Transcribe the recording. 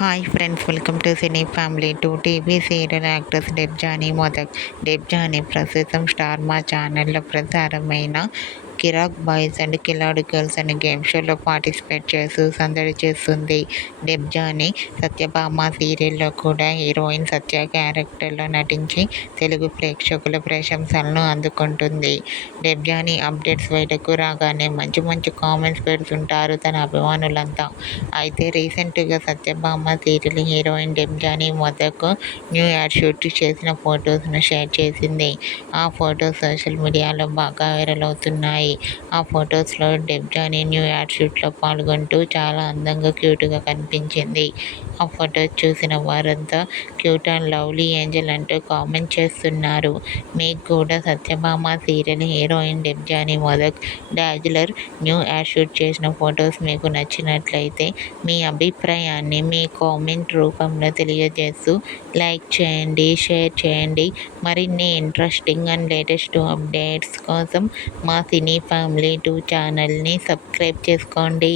Hi friends, welcome to cine family. TV serial actress Debjani Modak. Debjani ప్రస్తుతం Star Maa ఛానల్లో ప్రసారమైన Kiraak boys and Khiladi girls అనే game షోలో పార్టిసిపేట్ చేస్తూ సందడి చేస్తుంది. డెబ్జానీ సత్యభామ సీరియల్లో కూడా హీరోయిన్ సత్య క్యారెక్టర్లో నటించి తెలుగు ప్రేక్షకుల ప్రశంసలను అందుకుంటుంది. డెబ్జానీ అప్డేట్స్ బయటకు రాగానే మంచి మంచి కామెంట్స్ పెడుతుంటారు తన అభిమానులంతా. అయితే రీసెంట్గా Satyabhama serial heroine Debjani Modak new ad shoot చేసిన ఫొటోస్ను షేర్ చేసింది. ఆ ఫొటోస్ సోషల్ మీడియాలో బాగా వైరల్ అవుతున్నాయి. ఆ ఫొటోస్లో డెబ్జానీ న్యూ యాడ్ షూట్లో పాల్గొంటూ చాలా అందంగా, క్యూట్గా కనిపించింది. ఆ ఫొటోస్ చూసిన వారంతా క్యూట్ అండ్ లవ్లీ ఏంజల్ అంటూ కామెంట్ చేస్తున్నారు. మీకు కూడా Satyabhama serial heroine Debjani Modak dazzler new ad shoot చేసిన ఫొటోస్ మీకు నచ్చినట్లయితే మీ అభిప్రాయాన్ని మీ కామెంట్ రూపంలో తెలియజేస్తూ లైక్ చేయండి, షేర్ చేయండి. మరిన్ని ఇంట్రెస్టింగ్ అండ్ లేటెస్ట్ అప్డేట్స్ కోసం మా సినీ ఫ్యామిలీ 2 ఛానల్ని సబ్స్క్రైబ్ చేసుకోండి.